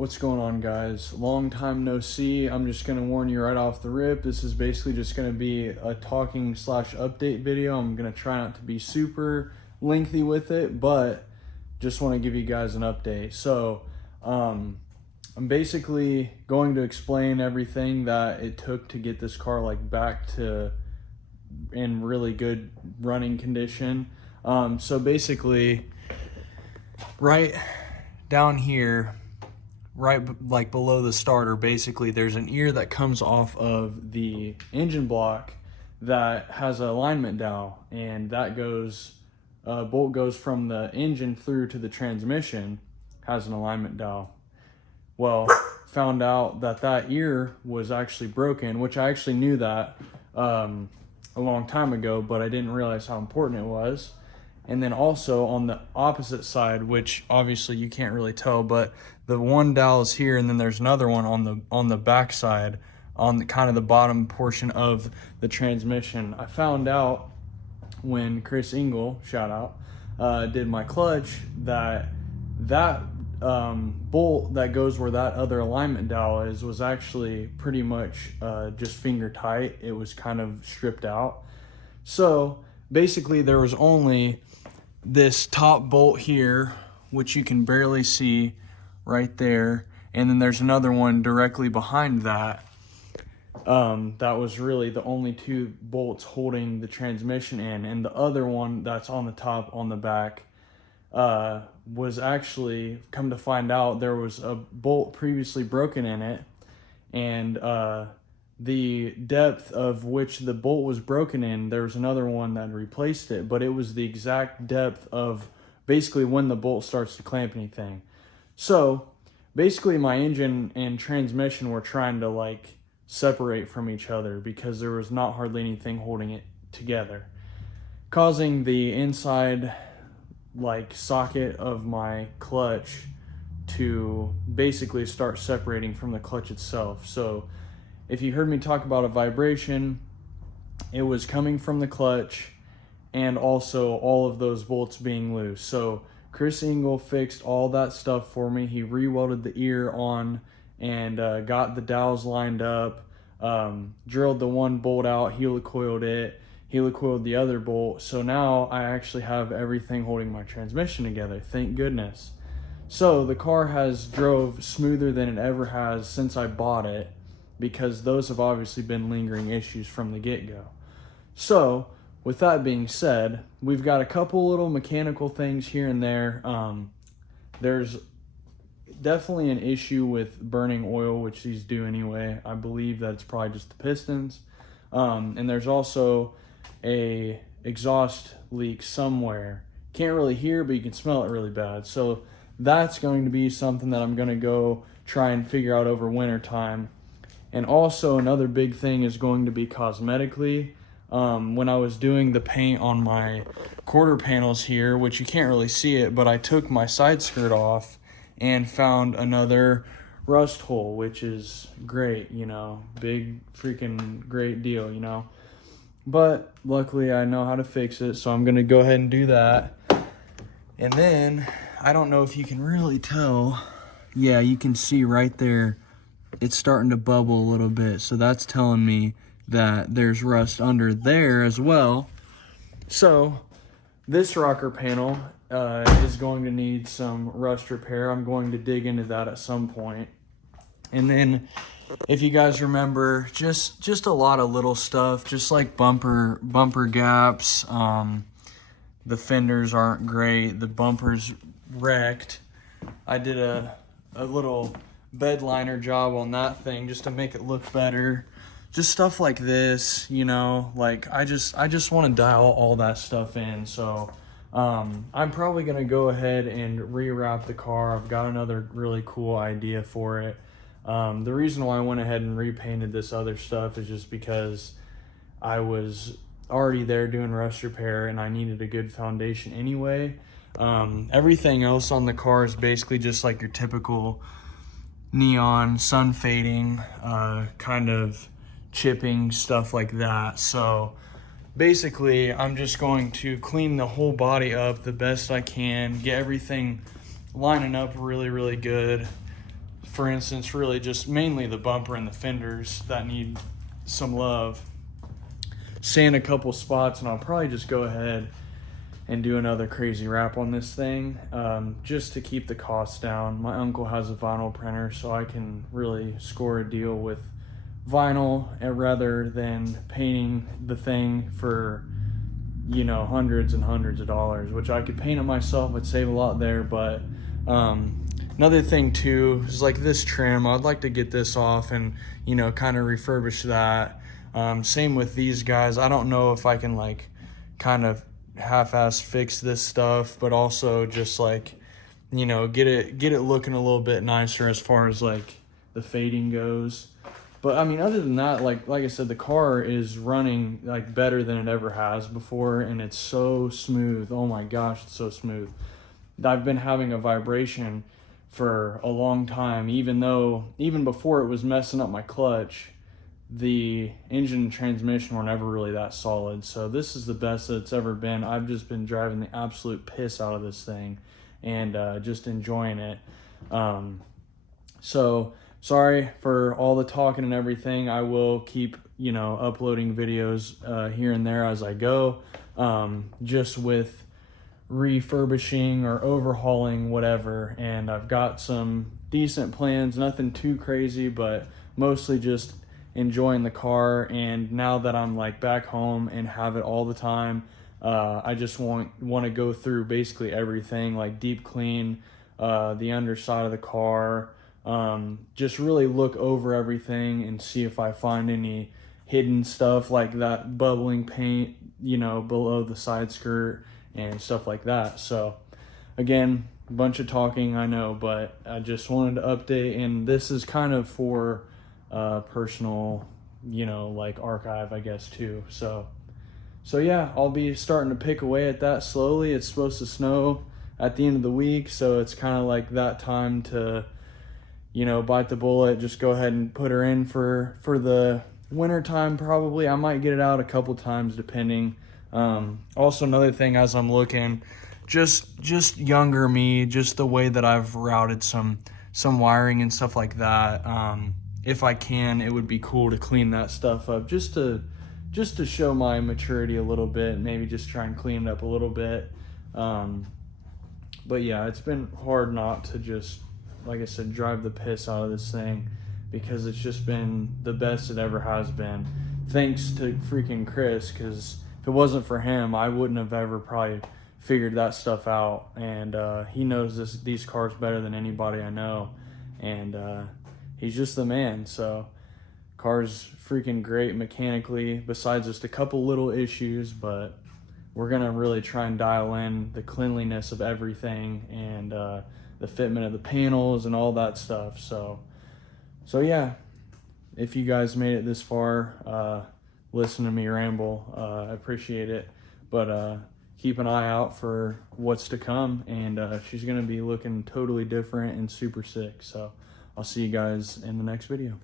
What's going on, guys? Long time no see. I'm just going to warn you right off the rip. This is basically just going to be a talking slash update video. I'm going to try not to be super lengthy with it, but just want to give you guys an update. So I'm basically going to explain everything that it took to get this car back to in really good running condition. So basically right down here, right below the starter, basically there's an ear that comes off of the engine block that has an alignment dowel, and that bolt goes from the engine through to the transmission, has an alignment dowel. Well, found out that ear was actually broken, which I actually knew that a long time ago, but I didn't realize how important it was. And then also on the opposite side, which obviously you can't really tell, but the one dowel is here, and then there's another one on the back side, on the kind of the bottom portion of the transmission. I found out when Chris Engel, shout out, did my clutch, that bolt that goes where that other alignment dowel is was actually pretty much just finger tight. It was kind of stripped out. So basically there was only this top bolt here, which you can barely see right there, and then there's another one directly behind that. That was really the only two bolts holding the transmission in, and the other one that's on the top on the back was actually, come to find out, there was a bolt previously broken in it, and the depth of which the bolt was broken in, there was another one that replaced it, but it was the exact depth of basically when the bolt starts to clamp anything. So basically my engine and transmission were trying to separate from each other because there was not hardly anything holding it together, causing the inside socket of my clutch to basically start separating from the clutch itself. So if you heard me talk about a vibration, it was coming from the clutch, and also all of those bolts being loose. So Chris Engel fixed all that stuff for me. He re-welded the ear on and got the dowels lined up, drilled the one bolt out, helicoiled it, helicoiled the other bolt. So now I actually have everything holding my transmission together, thank goodness. So the car has drove smoother than it ever has since I bought it, because those have obviously been lingering issues from the get-go. So with that being said, we've got a couple little mechanical things here and there. There's definitely an issue with burning oil, which these do anyway. I believe that it's probably just the pistons. And there's also a exhaust leak somewhere. Can't really hear, but you can smell it really bad. So that's going to be something that I'm going to go try and figure out over winter time. And also another big thing is going to be cosmetically. When I was doing the paint on my quarter panels here, which you can't really see it, but I took my side skirt off and found another rust hole, which is great, big freaking great deal, But luckily I know how to fix it, so I'm gonna go ahead and do that. And then, I don't know if you can really tell, yeah, you can see right there, it's starting to bubble a little bit, so that's telling me that there's rust under there as well. So this rocker panel is going to need some rust repair. I'm going to dig into that at some point. And then if you guys remember, just a lot of little stuff, just like bumper gaps. The fenders aren't great, the bumper's wrecked. I did a little bed liner job on that thing just to make it look better. Just stuff like this, I just want to dial all that stuff in. So I'm probably gonna go ahead and rewrap the car. I've got another really cool idea for it. The reason why I went ahead and repainted this other stuff is just because I was already there doing rust repair and I needed a good foundation anyway. Everything else on the car is basically just like your typical neon, sun fading, kind of chipping, stuff like that. So basically I'm just going to clean the whole body up the best I can, get everything lining up really good, for instance, really just mainly the bumper and the fenders that need some love. Sand a couple spots, and I'll probably just go ahead and do another crazy wrap on this thing, just to keep the costs down. My uncle has a vinyl printer, so I can really score a deal with vinyl rather than painting the thing for, you know, hundreds and hundreds of dollars, which I could paint it myself. I'd save a lot there. But another thing too is like this trim, I'd like to get this off and, you know, kind of refurbish that. Same with these guys. I don't know if I can like kind of half-ass fix this stuff, but also just like, you know, get it looking a little bit nicer as far as like the fading goes. But I mean, other than that, like I said, the car is running like better than it ever has before, and it's so smooth. Oh my gosh, it's so smooth. I've been having a vibration for a long time, even before it was messing up my clutch. The engine and transmission were never really that solid. So this is the best that it's ever been. I've just been driving the absolute piss out of this thing and just enjoying it. So sorry for all the talking and everything. I will keep, you know, uploading videos here and there as I go, just with refurbishing or overhauling whatever. And I've got some decent plans, nothing too crazy, but mostly just enjoying the car. And now that I'm like back home and have it all the time, I just want to go through basically everything, like deep clean the underside of the car, just really look over everything and see if I find any hidden stuff like that bubbling paint, you know, below the side skirt and stuff like that. So again, a bunch of talking, I know, but I just wanted to update, and this is kind of for personal, you know, like archive, I guess, too. So yeah, I'll be starting to pick away at that slowly. It's supposed to snow at the end of the week, so it's kind of like that time to, you know, bite the bullet, just go ahead and put her in for the winter time. Probably I might get it out a couple times depending. Also another thing, as I'm looking, just younger me, just the way that I've routed some wiring and stuff like that, if I can, it would be cool to clean that stuff up, just to show my maturity a little bit, maybe just try and clean it up a little bit. But yeah, it's been hard not to just, like I said, drive the piss out of this thing, because it's just been the best it ever has been. Thanks to freaking Chris, because if it wasn't for him, I wouldn't have ever probably figured that stuff out. And he knows these cars better than anybody I know. And he's just the man. So car's freaking great mechanically, besides just a couple little issues, but we're gonna really try and dial in the cleanliness of everything and the fitment of the panels and all that stuff. So yeah, if you guys made it this far, listen to me ramble, I appreciate it. But keep an eye out for what's to come, and she's gonna be looking totally different and super sick. So I'll see you guys in the next video.